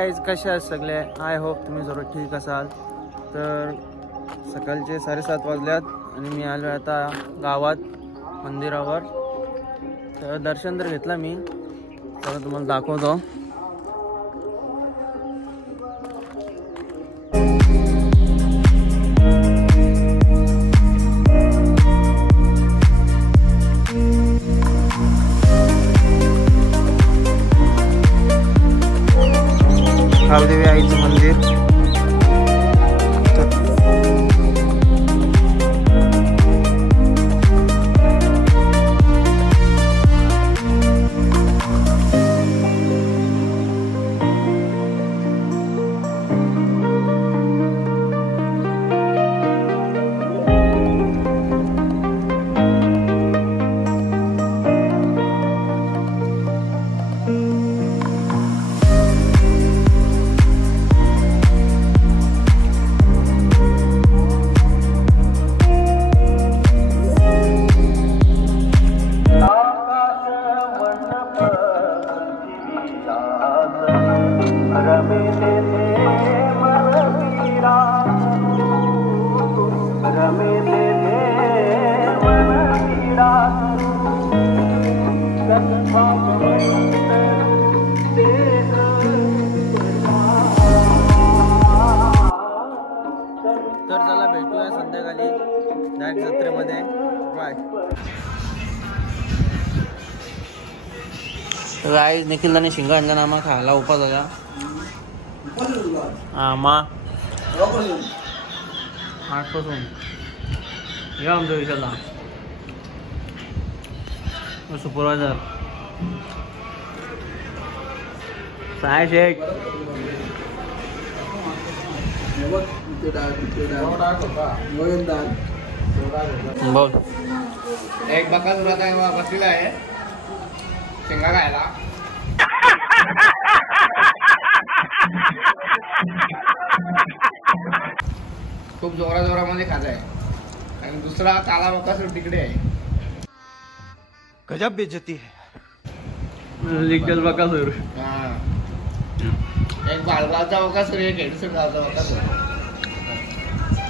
Guys, कसे आहेत सगळे? आय होप तुम्ही सर्व ठीक असाल. तर सकाळचे 7:30 वाजल्यात आणि मी आलो आता गावात मंदिरावर. तर दर्शन तर घेतला मी, चला तुम्हाला दाखवतो. देवी आईचं मंदिर. तर चला भेटूया संध्याकाळी डायरेक्ट जत्रेमध्ये. बाय. गाईज, निखिलदाने शिंगा आणला ना, मग खायला उपास होता. हा मा आठपासून या आमच्या विषयाला सुपरवायझर साय शेख. बोल. एक बकासूर आता बसलेला आहे शेंगा खायला. खूप जोरामध्ये खात आहे. आणि दुसरा काला बकासूर तिकडे आहे. गजब बेइज्जती है. लिगल बकासूर. हा, एक बाळगावचा बकासूर, एक हेडसूर गावचा बकासूर.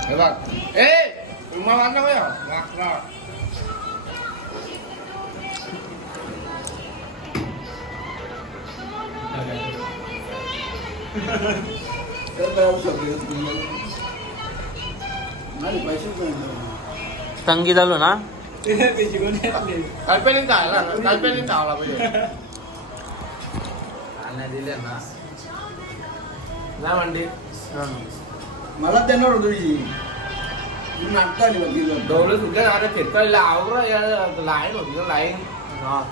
हे बघ, ए रुमाल वाजला बघ वाजला. संगीत आलो ना, कल्पनी चालला पाहिजे. दिले ना म्हणते मला देणार होतो नाटक आली डोळे सुद्धा आता फिरता लाईन होती ना, लाईन.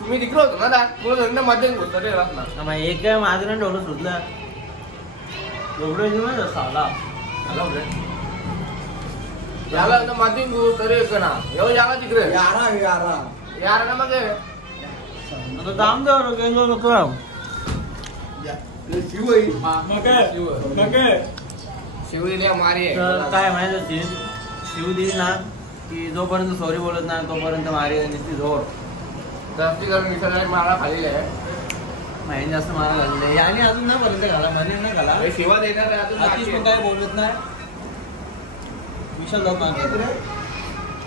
तुम्ही तिकडे होतो ना, तुला मध्ये होतं रे ना. एक काय माझं नाही डोळं सुटलं एवढं साला याला मध्ये तरी ना येऊ याला तिकडे यार ना मग दाम द्यावर गेलो नको. शिवली मारी काय माहिती, शिव दिली ना की जोपर्यंत सॉरी बोलत नाही तोपर्यंत मारी नुसती जोर. जास्ती करून विसरला माळा खाली आहे. माहिती जास्त मारा घालले आणि अजून ना पर्यंत घाला, मध्ये ना घाला. शिवा देणार अजून काय बोलत नाही. विशाल जाऊ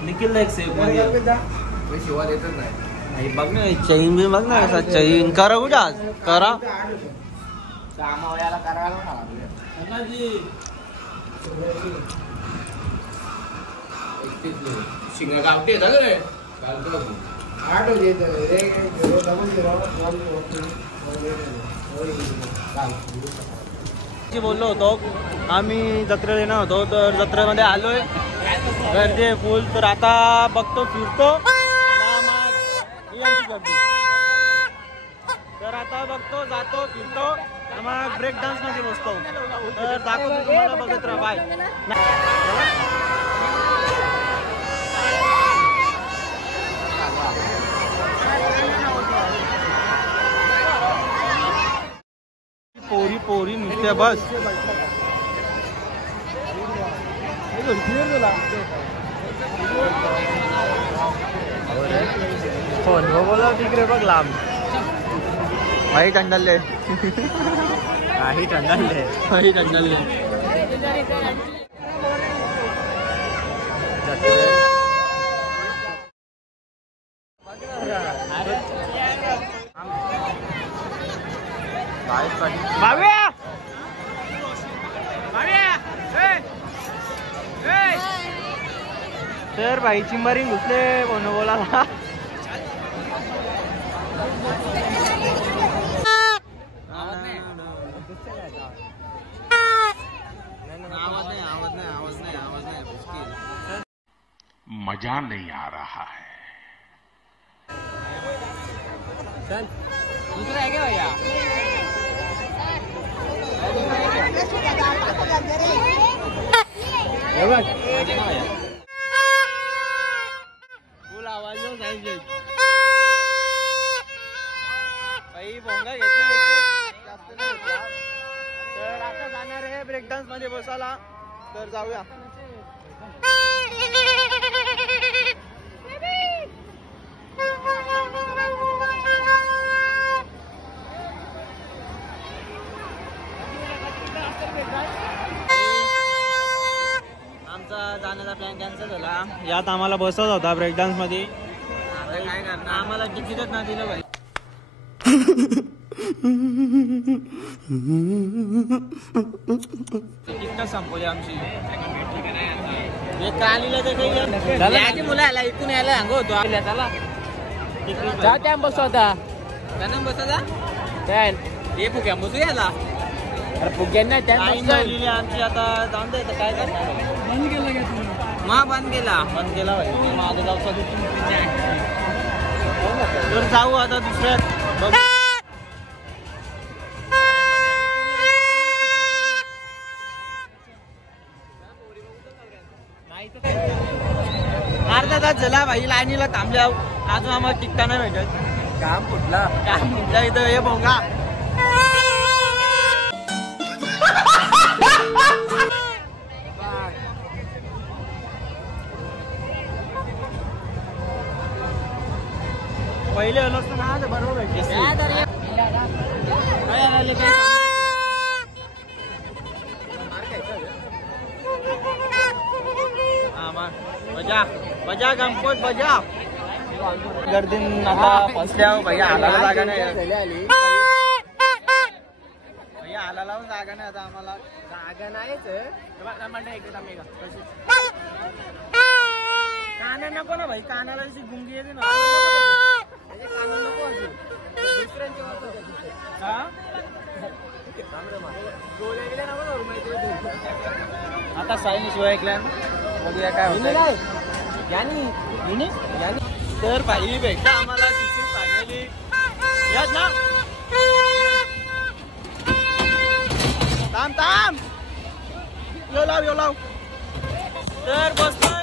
निखिल एक सेफ मध्ये शिवा देतच नाही. बघ ना चैन बी बघ ना कसा चैन. करा कुठे आज करा कामावयाला करायला शिंगा गावठी येतात रे. बोललो होतो आम्ही जत्रेला येणार होतो, तर जत्रेमध्ये आलोय. गर्दी फुल. तर आता बघतो फिरतो गर्दी. तर आता बघतो जातो फिरतो मग ब्रेक डान्स मध्ये बसतो. तर दाखवतो तुम्हाला, बघत राहा. बाय. पोरी पोरी नुसत्या बस. फोन बोला तिकडे बघ लांब. वाईट अंडले काही टंगलले काही टंगलले तर भाई चिंबारी घुसले कोण बोलायला मजा नहीं आ रहा है। चल दूसरा है क्या भैया फुल आवाज भाई भोंगा घेतला जास्त नाही घेतला तर आता जाणार आहे ब्रेक डान्स मध्ये बसायला तर जाऊया आमचा जाण्याचा प्लॅन कॅन्सल झाला यात आम्हाला बसत होता ब्रेक डान्स मध्ये आता काय करणार आम्हाला तिकीटच ना दिलं भाई तिकीट संपवली आमची कालीला मुलं आला इथून यायला सांगू होतो त्याला बसतो होता त्यांना बसता हे फुग्या बसू यायला फुग्यांना आमची आता जाऊन द्यायचं काय करणार बंद केला बंद केला भाई माझं जाऊ तर जाऊ आता दुसऱ्यात अर्धा तास झाला भाई लाईनीला थांबल्या अजून आम्हाला टिकटा नाही भेटत काम फुटला इथं हे भोंगा पहिले आलो असतो ना बरोबर भेटले बजा बजा गणपत बजा गर्दीन आता फसल्या भैया हालाला जागा नाही भैया हालाला जागा नाही आता आम्हाला जागा नाहीच काना नको ना भाई कानाला अशी गुंगी येते ना काना नको दुसऱ्यांची आता साईन शिवाय ऐकल्या बघूया काय होतं तर भाई भेटला आम्हाला तिकीट पाहिजेली याच ना थांब थांब यो लाव तर बसलोय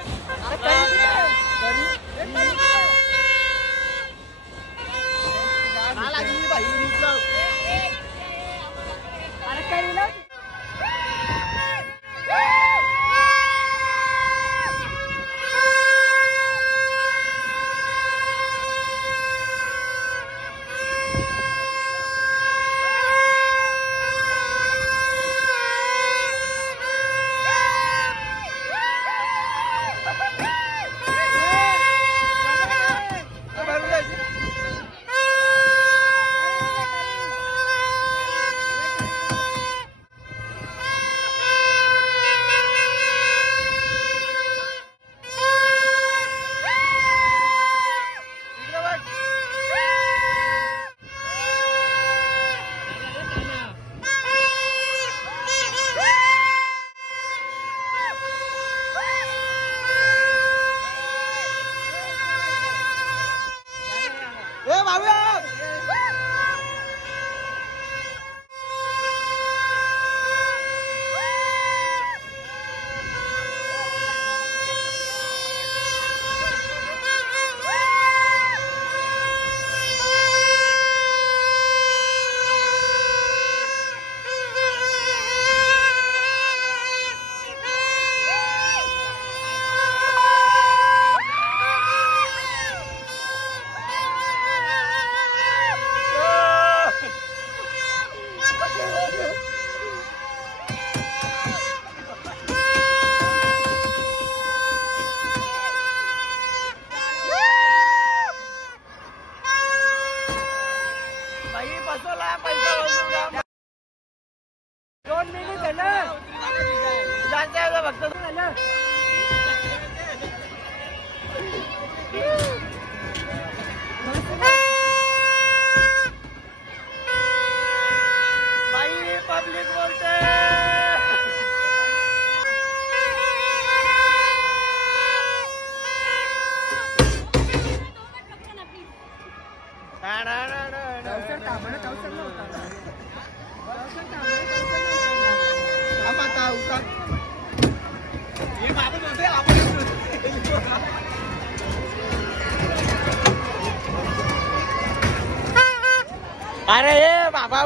अरे ये बाबा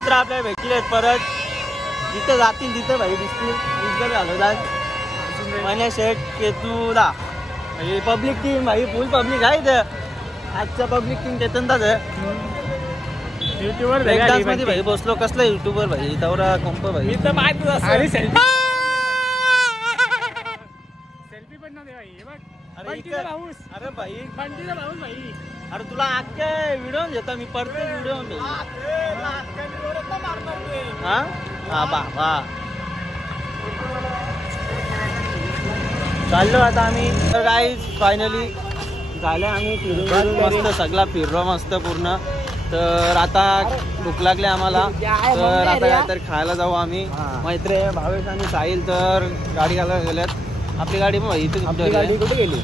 आपल्या भेटले परत जिथे जातील तिथे भाई दिसतील झालो मने शेट केतूला पब्लिक टीम भाई फुल पब्लिक आहे इथं आजचा पब्लिक टीम केतनदाच युट्यूबर मध्ये भाई बसलो कसला युट्यूबर भाई तवरा कंप भाई सेल्फी पण नाही भाई अरे भाई भाई अरे तुला अख्ख्या व्हिडिओ घेतो मी परत व्हिडिओ हा बाबा चाललो आता आम्ही तर गाईज फायनली झालं आम्ही फिरून मस्त सगळा फिरलो मस्त पूर्ण तर आता भूक लागली आम्हाला तर आता काहीतरी खायला जाऊ आम्ही मैत्री भावेश आणि साहिल तर गाडी घालायला गेल्यात आपली गाडी पण भाई इथे गाडी कुठे गेली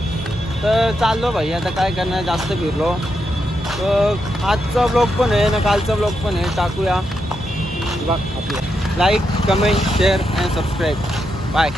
तर चाललो भाई आता काय करणार जास्त फिरलो तर आजचा ब्लॉग पण आहे ना कालचा ब्लॉग पण आहे टाकूया आपल्या like comment share and subscribe bye